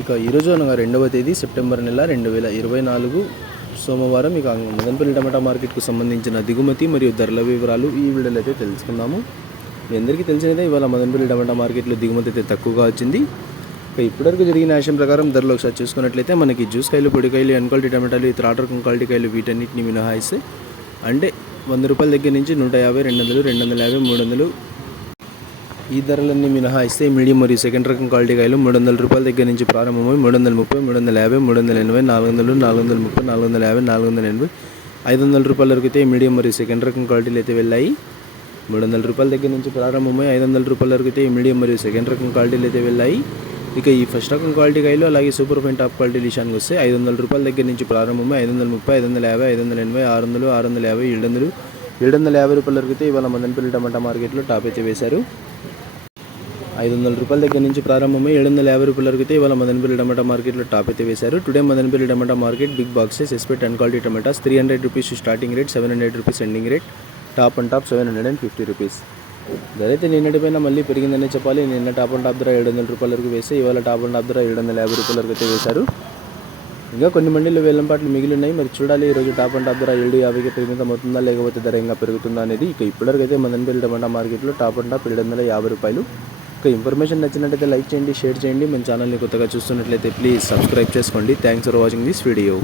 ఇక ఈరోజు అనగా 2వ తేదీ సెప్టెంబర్ నెల 2024 సోమవారం ఇక మదనపల్లి టమాటా మార్కెట్కు సంబంధించిన దిగుమతి మరియు ధరల వివరాలు ఈ వీడియోలో అయితే తెలుసుకుందాము. మీ అందరికీ తెలిసినదే ఇవాళ మదనపల్లి టమాటా మార్కెట్లో దిగుమతి అయితే తక్కువగా వచ్చింది. ఇక ఇప్పటివరకు జరిగిన యాక్షన్ ప్రకారం ధరలు ఒకసారి చూసుకున్నట్లయితే మనకి జ్యూస్ కాయలు, పొడికాయలు, ఎన్ క్వాలిటీ టమాటాలు, థర్డ్ రకం క్వాలిటీ కాయలు వీటన్నిటిని మినహాయిస్తే అంటే 100 రూపాయల దగ్గర నుంచి 150, 200, 250, 300 ఈ ధరలన్నీ మినహాయిస్తే మీడియం మరియు సెకండ్ రకం క్వాలిటీ కాయలు 300 రూపాయల దగ్గర నుంచి ప్రారంభమై 330, 350, 380, 400, 430, 450, 480, 500 రూపాయల వరకు అయితే మీడియం మరియు సెకండ్ రకం క్వాలిటీలు అయితే వెళ్ళాయి. 300 రూపాయల దగ్గర నుంచి ప్రారంభమై 500 రూపాయల వరకు అయితే మీడియం మరియు సెకండ్ రకం క్వాలిటీలు అయితే వెళ్ళాయి. ఇక ఈ ఫస్ట్ రకం క్వాలిటీ కాయలు అలాగే సూపర్ ఫైన్ టాప్ క్వాలిటీ విషయానికి వస్తే 500 రూపాయల దగ్గర నుంచి ప్రారంభమై 530, 550, 580, 600, 650, 700, 750 రూపాయల వరకు అయితే ఇవాళ మదనపల్లి టమాటా మార్కెట్లో టాప్ అయితే వేశారు. 500 రూపాయల దగ్గర నుంచి ప్రారంభమై 750 రూపాయల వరకు అయితే ఇవాళ మదనపల్లి టమాటా మార్కెట్లో టాప్ అయితే వేశారు. Today Madanapalle tomato market big boxes expect and quality tomatoes 300 rupees starting rate, 700 rupees ending rate, top and top 750 rupees. ధర అయితే నిన్నటిపైన మళ్ళీ పెరిగిందనే చెప్పాలి. నిన్న టాప్ అండ్ టాప్ ధర 700 రూపాయల వరకు వేస్తే ఇవాళ టాప్ అండ్ టాప్ ధర 750 రూపాయల వరకు అయితే వేశారు. ఇంకా కొన్ని మండీలు వేలం పాటలు మిగిలి ఉన్నాయి. మరి చూడాలి ఈరోజు టాప్ అండ్ టాప్ ధర 750కి పరిమితం అవుతుందా లేకపోతే ధర ఇంకా పెరుగుతుందా అనేది. ఇక ఇప్పటివరకు అయితే మదనపల్లి టమాటా మార్కెట్లో టాప్ అండ్ టాప్ 750 రూపాయలు. ఇక ఇన్ఫర్మేషన్ నచ్చినట్లయితే లైక్ చేయండి, షేర్ చేయండి. మన ఛానల్ని కొత్తగా చూస్తున్నట్లయితే ప్లీజ్ సబ్స్క్రైబ్ చేసుకోండి. Thanks for watching this video.